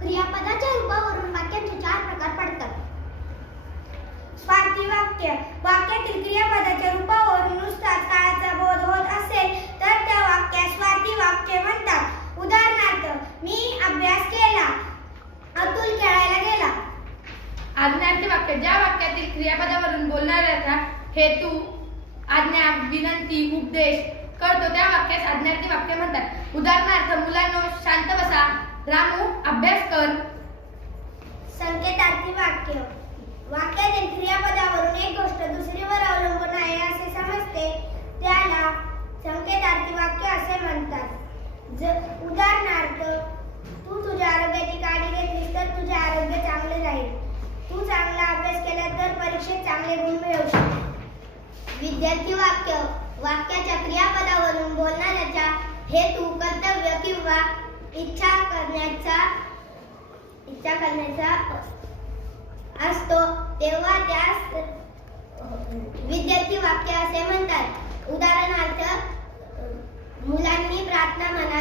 क्रियापदाच्या रूपावरून वाक्यांचे 4 प्रकार पडतात. स्वार्थी वाक्य. वाक्यातील क्रियापदाच्या रूपावरून नुसताच काळाचा बोध होत असेल तर त्या वाक्यास स्वार्थी वाक्य म्हणतात. उदाहरणार्थ, मी अभ्यास केला, अतुल खेळायला गेला. आज्ञार्थी वाक्य. ज्या वाक्यातील क्रियापदावरून बोलणाऱ्याचा हेतू, आज्ञा, विनंती, उपदेश करतो त्या वाक्यास आज्ञार्थी वाक्य म्हणतात. उदाहरणार्थ, मुलांनो शांत बसा, रामू अभ्यास कर. संकेतार्थी वाक्य. वाक्यातील क्रियापदावरून एक गोष्ट दुसरीवर अवलंबून आहे असे समजते त्याला संकेतार्थी वाक्य असे म्हणतात. उदाहरणार्थ, तू तुझ्या आरोग्याची काळजी घेतलीस तर तुझे आरोग्य चांगले राहील. तू चांगला अभ्यास केला तर परीक्षेत चांगले गुण मिळवशील. विद्यार्थी वाक्य. वाक्याच्या क्रियापदावरून बोलणाऱ्याचा हेतू, कर्तव्य किंवा इच्छा करण्याचा असतो तेव्हा त्यास विद्यार्थी वाक्य असे म्हणतात. उदाहरणार्थ, मुलांनी प्रार्थना म्हणावी.